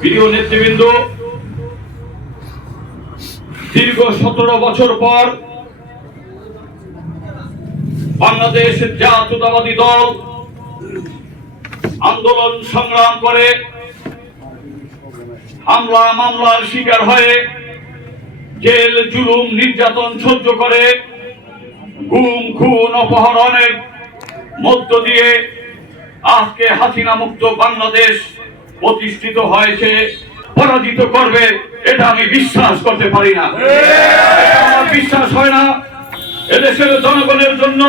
প্রিয় নেতৃবৃন্দ, দীর্ঘ সতেরো বছর পর বাংলাদেশ জাতীয়তাবাদী দল আন্দোলন সংগ্রাম করে হামলা মামলার শিকার হয়ে জেল, জুলুম, নির্যাতন সহ্য করে গুম, খুন, অপহরণের মধ্য দিয়ে আজকে হাসিনা মুক্ত বাংলাদেশ প্রতিষ্ঠিত হয়েছে পরাজিত করবে, এটা আমি বিশ্বাস করতে পারি না। বিশ্বাস হয় না, এদেশের জনগণের জন্য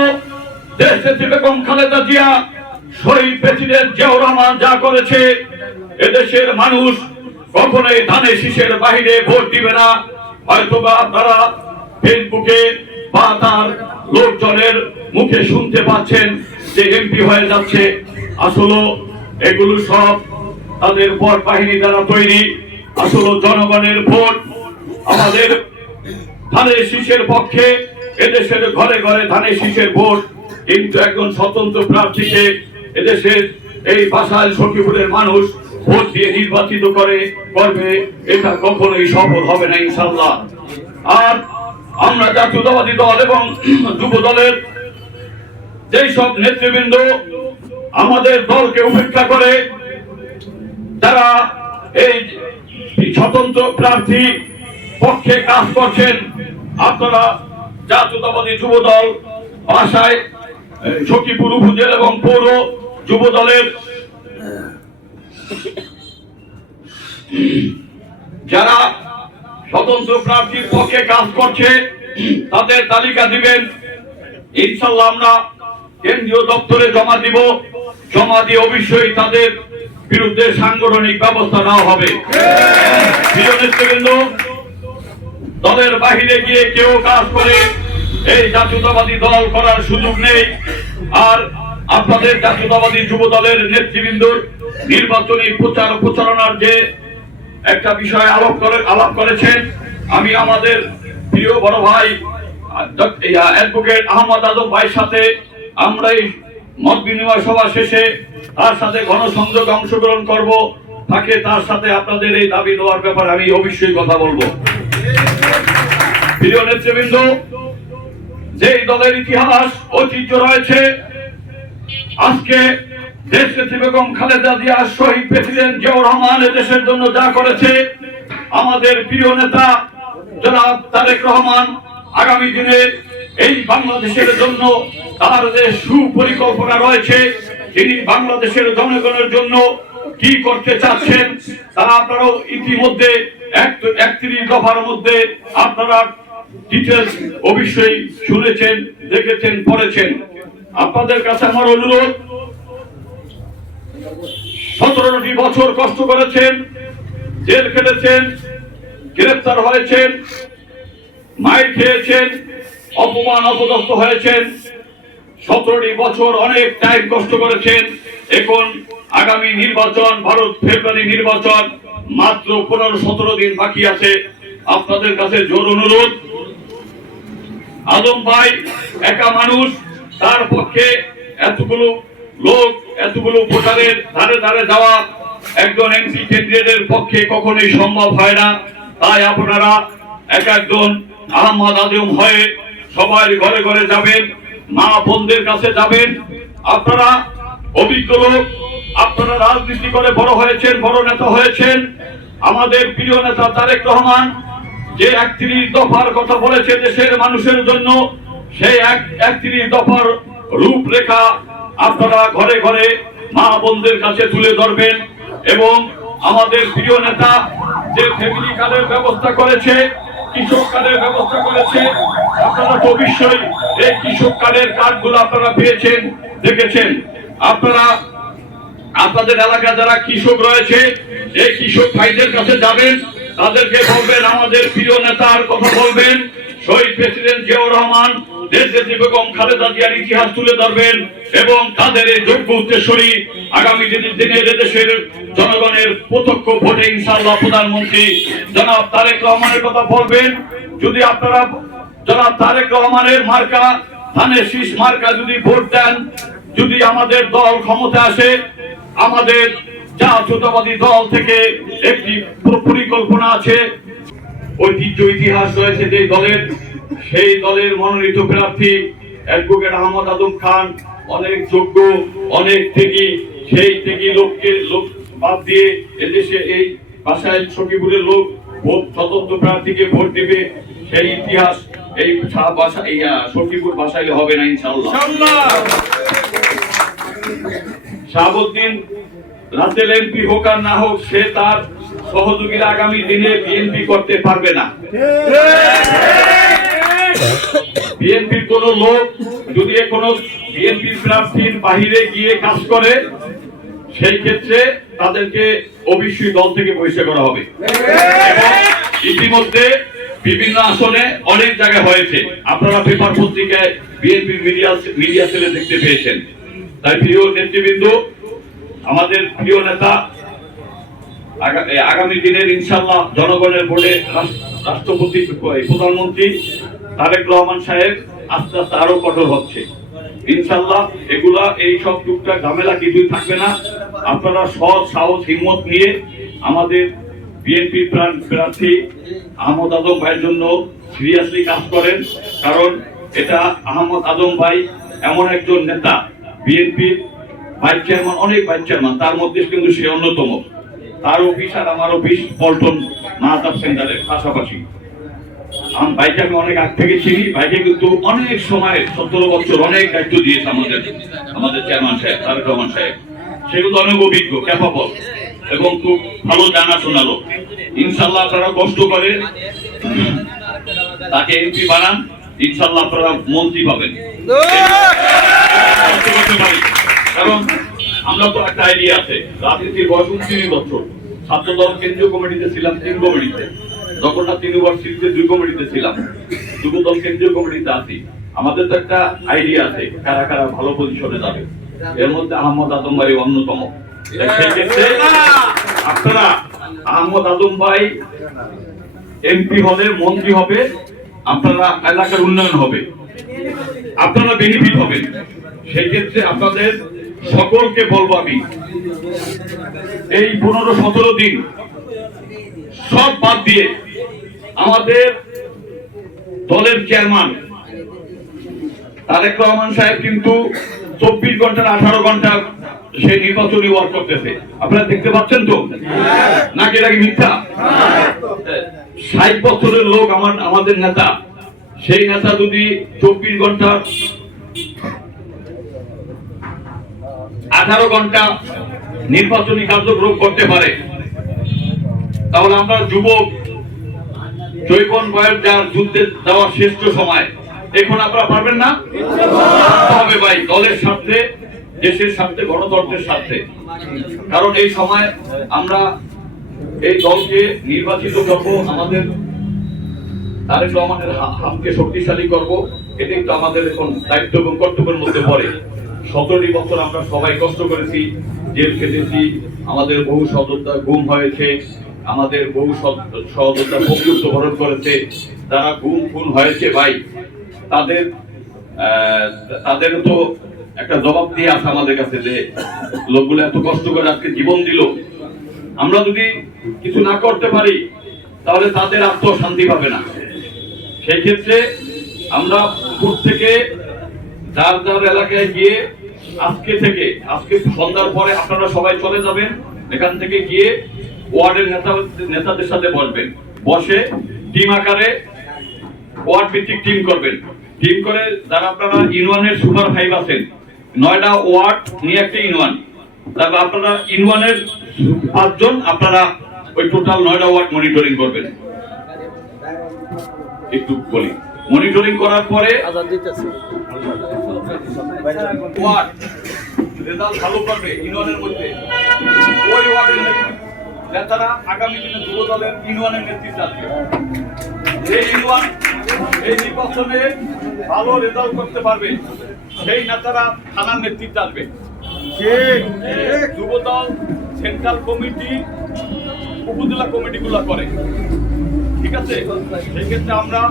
দেশ বেগম খালেদা জিয়া, শহীদ প্রেসিডেন্ট জিয়াউর রহমান যা করেছে, এদেশের মানুষ কখনোই ধানের শীষের বাইরে ভোট দিবে না। হয়তোবা আপনারা ফেসবুকে বা তার লোকজনের মুখে শুনতে পাচ্ছেন যে এমপি হয়ে যাচ্ছে। আসলে এগুলো সব তাদের ভোট বাহিনী দ্বারা তৈরি আসলে জনগণের ভোট। আমাদের ধানের শীষের পক্ষে এদেশের ঘরে ঘরে ধানের শীষের ভোট। কিন্তু একজন স্বতন্ত্র প্রার্থীকে এদেশের এই ভাষায় সখীপুরের মানুষ ভোট দিয়ে নির্বাচিত করে করবে, এটা কখনোই সফল হবে না ইনশাল্লাহ আর আমরা জাতীয়তাবাদী দল এবং যুব দলের যেই সব নেতৃবৃন্দ আমাদের দলকে উপেক্ষা করে যারা এই স্বতন্ত্র প্রার্থী পক্ষে কাজ করছেন, আপনারা জাতীয়তাবাদী যুব দল ভাষায় সখীপুর উপজেলা এবং পৌর যুব দলের যারা স্বতন্ত্র প্রার্থীর পক্ষে কাজ করছে, তাদের তালিকা দিবেন। ইনশাল্লাহ আমরা কেন্দ্রীয় দপ্তরে জমা দিব। জমা দিয়ে অবশ্যই তাদের বিরুদ্ধে সাংগঠনিক ব্যবস্থা নেওয়া হবে। দলের বাহিরে গিয়ে কেউ কাজ করে এই জাতীয়তাবাদী দল করার সুযোগ নেই। আর আপনাদের জাতীয়তাবাদী যুব দলের নেতৃবৃন্দর নির্বাচনী প্রচার প্রচারণার যে একটা বিষয় আলাপ করে আলাপ করেছেন, আমি আমাদের প্রিয় বড় ভাই অ্যাডভোকেট আহমদ আজম ভাইয়ের সাথে আমরা এই মত বিনিময় সভা শেষে তার সাথে গণসংযোগ অংশগ্রহণ করব। তাকে তার সাথে আপনাদের এই দাবি দেওয়ার ব্যাপারে আমি অবশ্যই কথা বলব। প্রিয় নেতৃবৃন্দ যে দলের ইতিহাস, ঐতিহ্য রয়েছে, আজকে দেশ নেত্রী বেগম খালেদা জিয়া শহীদ প্রেসিডেন্ট জিয়াউর রহমান দেশের জন্য যা করেছে, আমাদের প্রিয় নেতা জনাব তারেক রহমান আগামী দিনে এই বাংলাদেশের জন্য তার যে সুপরিকল্পনা রয়েছে, তিনি বাংলাদেশের জনগণের জন্য কি করতে চাচ্ছেন, তা আপনারাও ইতিমধ্যে একত্রিশ দফার মধ্যে আপনারা ডিটেলস অবশ্যই শুনেছেন, দেখেছেন, পড়েছেন। আপনাদের কাছে আমার অনুরোধ, সতেরোটি বছর কষ্ট করেছেন, জেল খেটেছেন গ্রেফতার হয়েছেন মাইর খেয়েছেন অপমান অপদস্থ হয়েছেন। সতেরোটি বছর অনেক টাইম কষ্ট করেছেন। এখন আগামী নির্বাচন, ভারত ফেব্রুয়ারি নির্বাচন, মাত্র পনেরো, সতেরো দিন বাকি আছে। আপনাদের কাছে জোর অনুরোধ। আদম ভাই, একা মানুষ, তার পক্ষে এতগুলো লোক, এতগুলো ভোটারের ধারে ধারে যাওয়া একজন এমপি ক্যান্ডিডেটের পক্ষে কখনোই সম্ভব হয় না। তাই আপনারা এক একজন আহমদ আজম হয়ে সবাই ঘরে ঘরে যাবেন, মা বোনদের কাছে যাবেন। আপনারা অভিজ্ঞ লোক, আপনারা রাজনীতি করে বড় হয়েছেন, বড় নেতা হয়েছেন। আমাদের প্রিয় নেতা তারেক রহমান যে একত্রিশ দফার কথা বলেছে দেশের মানুষের জন্য, সেই এক, একত্রিশ দফার রূপরেখা আপনারা ঘরে ঘরে মা বোনদের কাছে তুলে ধরবেন এবং আমাদের প্রিয় নেতা যে ফ্যামিলি কার্ডের ব্যবস্থা করেছে কৃষক কার্ডের ব্যবস্থা করেছে। আপনারা তো অবশ্যই এই কৃষক কার্ডগুলো আপনারা পেয়েছেন, দেখেছেন। আপনারা, আপনাদের এলাকা যারা কৃষক রয়েছে, এই কৃষক ভাইদের কাছে যাবেন। তাদেরকে বলবেন, আমাদের প্রিয় নেতার কথা বলবেন। শহীদ প্রেসিডেন্ট জিয়াউর রহমান দেশ বেগম খালেদা জিয়ার ইতিহাস তুলে ধরবেন এবং তাদের এই যোগ্য উত্তরসূরি আগামী দিনের দিনে দেশের জনগণের প্রত্যক্ষ ভোটে ইনশাআল্লাহ প্রধানমন্ত্রী জনাব তারেক রহমানের কথা বলবেন। যদি আপনারা জনাব তারেক রহমানের মার্কা ধানের শীষ মার্কা যদি ভোট দেন, যদি আমাদের দল ক্ষমতা আসে, আমাদের জাতীয়তাবাদী দল থেকে একটি পরিকল্পনা আছে। ঐতিহ্য, ইতিহাস রয়েছে যে দলের সেই দলের মনোনীত প্রার্থী অ্যাডভোকেট আহমদ আদম খান অনেক যোগ্য অনেক থেকে সেই থেকে লোককে লোক বাদ দিয়ে এদেশে এই বাসায় সখীপুরের লোক ভোট স্বতন্ত্র প্রার্থীকে ভোট দেবে। সেই ইতিহাস এই বাসা এই সখীপুর বাসাইলে হবে না ইনশাল্লাহ শাহাবুদ্দিন রাতেল এমপি হোক আর না হোক সে তার সহযোগীরা আগামী দিনে বিএনপি করতে পারবে না। বিএনপির কোন লোক যদি কোনো বিএনপির প্রার্থীর বাহিরে গিয়ে কাজ করে, সেই ক্ষেত্রে তাদেরকে অবশ্যই দল থেকে বহিষ্কার করা হবে। ইতিমধ্যে বিভিন্ন আসনে অনেক জায়গায় হয়েছে। আপনারা পেপার পত্রিকায় বিএনপির মিডিয়া মিডিয়া সেলে দেখতে পেয়েছেন। তাই প্রিয় নেতৃবৃন্দ, আমাদের প্রিয় নেতা আগামী দিনের ইনশাল্লাহ জনগণের রাস- রাষ্ট্রপতি, প্রধানমন্ত্রী তারেক রহমান সাহেব আস্তে আস্তে আরও কঠোর হচ্ছে। ইনশাল্লাহ এগুলা, এই সব টুকটাক ঝামেলা কিছুই থাকবে না। আপনারা সৎ সাহস, হিম্মত নিয়ে আমাদের বিএনপি প্রার্থী আহমদ আদম ভাইয়ের জন্য সিরিয়াসলি কাজ করেন। কারণ এটা আহমদ আদম ভাই এমন একজন নেতা বিএনপির ভাইস চেয়ারম্যান, অনেক ভাইস চেয়ারম্যান, তার মধ্যে কিন্তু সে অন্যতম। তার অফিস আর আমার অফিস পল্টন মাহাতাব সেন্টারের পাশাপাশি। আমার ভাইকে আমি অনেক আগ থেকে চিনি। ভাইকে কিন্তু অনেক সময়, সতেরো বছর অনেক দায়িত্ব দিয়েছে আমাদের আমাদের চেয়ারম্যান সাহেব, তারেক রহমান সাহেব। সে কিন্তু অনেক অভিজ্ঞ ক্যাপাবল এবং খুব ভালো জানা শোনালো ইনশাল্লাহ আপনারা কষ্ট করে তাকে এমপি বানান। ইনশাল্লাহ আপনারা মন্ত্রী পাবেন। কারণ আমরা তো একটা আইডিয়া আছে, রাজনীতির বয়স উনত্রিশ বছর। ছাত্র দল কেন্দ্রীয় কমিটিতে ছিলাম তিন কমিটিতে। জগন্নাথ ইউনিভার্সিটিতে দুই কমিটিতে ছিলাম যুব দল কেন্দ্রীয় কমিটিতে আছি আমাদের তো একটা আইডিয়া আছে কারা কারা ভালো পজিশনে যাবে। এর মধ্যে আহমদ আদম ভাই অন্যতম। আপনারা আহমদ আদম ভাই এমপি হবে মন্ত্রী হবে আপনারা এলাকার উন্নয়ন হবে আপনারা বেনিফিট হবেন। সেই ক্ষেত্রে আপনাদের সকলকে বলব আমি এই পনেরো সতেরো দিন সব বাদ দিয়ে আমাদের দলের চেয়ারম্যান তারেক রহমান সাহেব কিন্তু চব্বিশ ঘণ্টার আঠারো ঘণ্টা সে নির্বাচনী ওয়ার্ক করতেছে। আপনারা দেখতে পাচ্ছেন তো? নাকি এটা কি মিথ্যা? ষাট বছরের লোক আমার, আমাদের নেতা, সেই নেতা যদি চব্বিশ ঘণ্টা আঠারো ঘণ্টা নির্বাচনী কার্যক্রম করতে পারে, তাহলে আমরা যুবক জৈবন বয়ের যার যুদ্ধে যাওয়ার শ্রেষ্ঠ সময়। এখন আপনারা পারবেন না? হবে ভাই, দলের স্বার্থে, দেশের স্বার্থে, গণতন্ত্রের স্বার্থে। কারণ এই সময় আমরা এই দলকে নির্বাচিত করব, আমাদের তারেক রহমানের হা- হাতকে শক্তিশালী করব। এটাই তো আমাদের এখন দায়িত্ব এবং কর্তব্যের মধ্যে পড়ে। সতেরোটি বছর আমরা সবাই কষ্ট করেছি, জেল খেটেছি, আমাদের বহু সদস্যতা গুম হয়েছে। আমাদের বহু সহযোদ্ধা প্রযুক্ত ভরণ করেছে, যারা গুম, খুন হয়েছে ভাই, তাদের তাদের তো একটা জবাব দিয়ে আসে আমাদের কাছে যে লোকগুলো এত কষ্ট করে আজকে জীবন দিল। আমরা যদি কিছু না করতে পারি, তাহলে তাদের আত্ম শান্তি পাবে না। সেই ক্ষেত্রে আমরা উপর থেকে যার যার এলাকায় গিয়ে আজকে থেকে, আজকে সন্ধ্যার পরে আপনারা সবাই চলে যাবেন, এখান থেকে গিয়ে ওয়ার্ডের নেতা নেতাদের সাথে বসবেন বসে টিম আকারে ওয়ার্ড ভিত্তিক টিম করবেন। টিম করে যারা আপনারা ইউনিয়নের সুপার ফাইভ আছেন নয়টা ওয়ার্ড নিয়ে একটা ইউনিয়ন তারপর আপনারা ইউনিয়নের পাঁচজন আপনারা ওই টোটাল নয়টা ওয়ার্ড মনিটরিং করবেন। একটু বলি। মনিটরিং করার পরে ওয়ার্ড। রেজাল্ট ভালো করবে ইউনিয়নের মধ্যে। ওই ওয়ার্ডের নেতারা আগামী দিনে যুব দলের ইউনিয়নের নেতৃত্ব আসবে। এই ইউনিয়ন, এই নির্বাচনে ভালো রেজাল্ট করতে পারবে। সেই নেতারা থানার নেতৃত্বে আসবে। যুব দল সেন্ট্রাল কমিটি উপজেলা কমিটিগুলো করে। ঠিক আছে? সেক্ষেত্রে আমরা,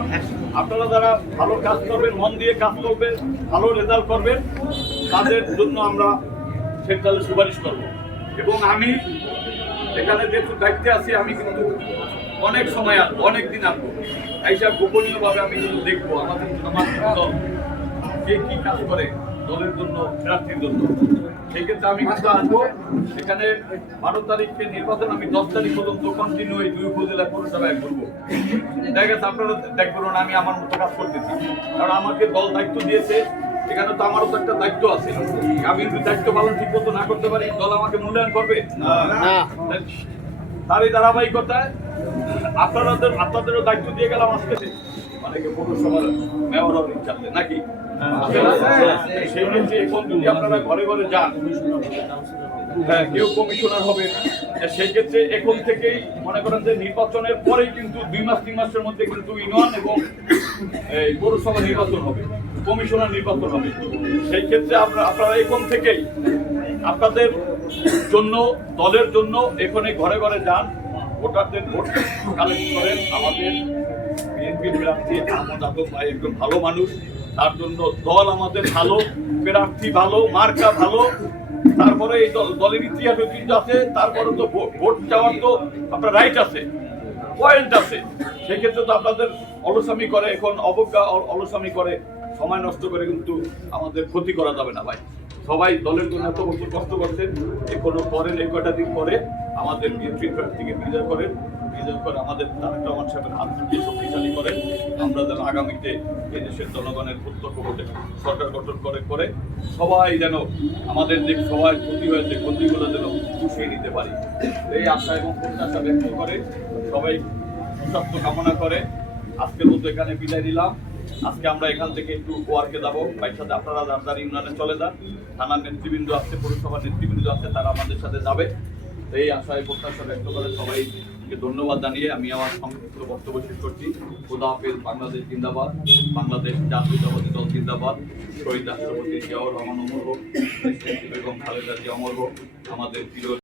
আপনারা যারা ভালো কাজ করবেন, মন দিয়ে কাজ করবেন, ভালো রেজাল্ট করবেন, তাদের জন্য আমরা সেন্ট্রালে সুপারিশ করব। এবং আমি এখানে যেহেতু দায়িত্বে আছি, আমি কিন্তু অনেক সময় আসব অনেক দিন আসব এইসব গোপনীয়ভাবে আমি কিন্তু দেখব আমাদের আমার কে কি কাজ করে দলের জন্য, প্রার্থীর জন্য। সেই ক্ষেত্রে আমি কিন্তু আসব। সেখানে বারো তারিখে নির্বাচন, আমি দশ তারিখ পর্যন্ত কন্টিনিউ এই দুই উপজেলা পৌরসভায় ঘুরবো। দেখা গেছে, আপনারা দেখবেন আমি আমার মতো কাজ করতেছি। কারণ আমাকে দল দায়িত্ব দিয়েছে এখানে তো আমারও তো একটা দায়িত্ব আছে। আমি যদি দায়িত্ব পালন ঠিক মতো না করতে পারি দল আমাকে মূল্যায়ন করবে? তার এই ধারাবাহিকতায় আপনাদের আপনাদেরও দায়িত্ব দিয়ে গেলাম আজকে অনেকে পৌরসভার মেয়র হওয়ার ইচ্ছা নাকি? সেই ক্ষেত্রে এখন যদি আপনারা ঘরে ঘরে যান হ্যাঁ কেউ কমিশনার হবে সেই ক্ষেত্রে এখন থেকেই মনে করেন যে নির্বাচনের পরেই কিন্তু দুই মাস তিন মাসের মধ্যে কিন্তু ইউনিয়ন এবং এই পৌরসভা নির্বাচন হবে। কমিশনার নির্বাচন হবে। সেই ক্ষেত্রে আপনারা এখন থেকেই আপনাদের জন্য, দলের জন্য এখানে ঘরে ঘরে যান, ভোটারদের ভোট কালেক্ট করেন। আমাদের বিএনপির প্রার্থী আহমদ আদম ভাই একজন ভালো মানুষ। তার জন্য দল আমাদের ভালো, প্রার্থী ভালো, মার্কা ভালো। তারপরে এই দল দলের ইতিহাস ঐতিহ্য আছে, তারপরে তো ভোট- চাওয়ার তো আপনার রাইট আছে পয়েন্ট আছে। সেই ক্ষেত্রে তো আপনাদের অলসামি করে, এখন অবজ্ঞা অলসামি করে। সময় নষ্ট করে কিন্তু আমাদের ক্ষতি করা যাবে না, ভাই। সবাই দলের জন্য এত বছর কষ্ট করছেন, এখনও করেন এই কয়টা দিন পরে আমাদের বিএনপি প্রার্থীকে বিজয় করেন বিজয় করে আমাদের তারেক রহমান সাহেবের হাত দিয়ে শক্তিশালী করেন আমরা যেন আগামীতে এই দেশের জনগণের প্রত্যক্ষ ভোটে সরকার গঠন করে করে সবাই যেন আমাদের যে সবাই ক্ষতি হয়েছে, ক্ষতিগুলো যেন পুষিয়ে নিতে পারি। এই আশা এবং প্রত্যাশা ব্যক্ত করে সবাই সুস্বাস্থ্য কামনা করে, আজকের মতো এখানে বিদায় নিলাম। আজকে আমরা এখান থেকে একটু ওয়ার্কে যাব। বাইর সাথে আপনারা রাজধানী ইউনিয়নে চলে যান। থানার নেতৃবৃন্দ আছে পৌরসভার নেতৃবৃন্দ আছে, তারা আমাদের সাথে যাবে। এই আশায় প্রত্যাশা ব্যক্ত করে সবাইকে ধন্যবাদ জানিয়ে আমি আমার সংক্ষিপ্ত বক্তব্য শেষ করছি। খোদা হাফেজ, বাংলাদেশ জিন্দাবাদ, বাংলাদেশ জাতীয়তাবাদী দল জিন্দাবাদ, শহীদ রাষ্ট্রপতি জিয়াউর রহমান অমর হোক, এবং খালেদা জিয়া অমর হোক, আমাদের প্রিয়